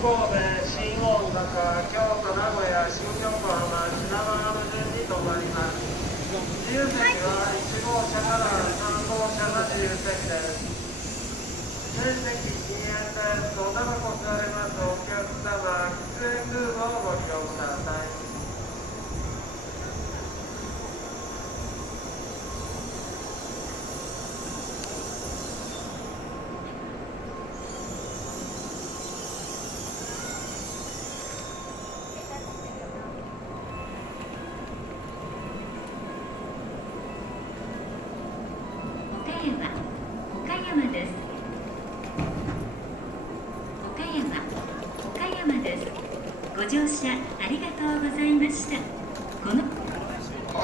神戸、新大阪、京都、名古屋、新横浜、品川の順に停まります。自由席は1号車から3号車が自由席です。全席禁煙です。おタバコ吸われますお客様、喫煙ルームをご利用ください。岡山です。岡山です。ご乗車ありがとうございました。本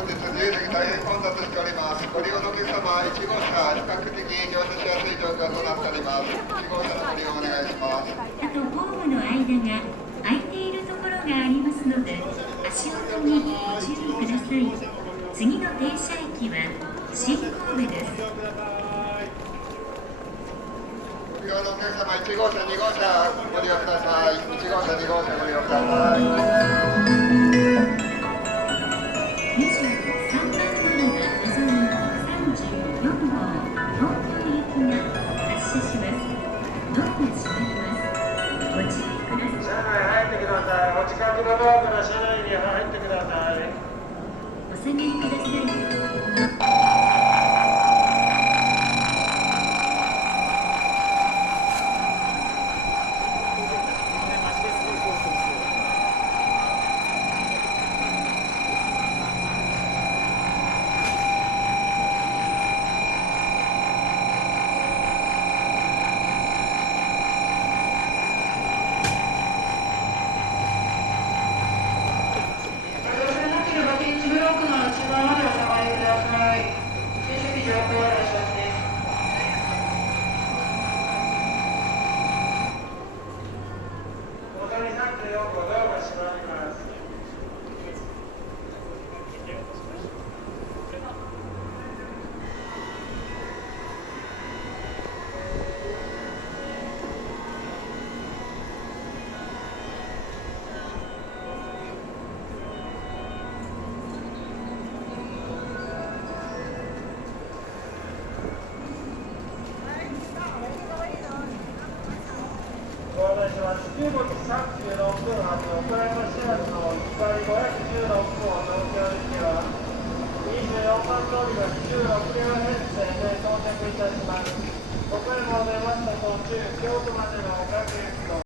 日自由席大変混雑しております。ご利用のお客様、1号車、比較的乗車しやすい状況となっております。1号車のご利用お願いします。あとホームの間が空いているところがありますので、足元にご注意ください。次の停車駅は新神戸です。ご利用のお客様、1号車、2号車ご利用ください。1号車、2号車ご利用ください。23番乗りが望み34号東京行きが発車します。ドアが閉まります。ご注意ください。車内入ってください。お近くのドアから車内に入ってください。お下がりください。15時36分発岡山市発の光516号東京行きは24番通りが26両編成で到着いたします。岡山を出ました途中、京都までの各駅と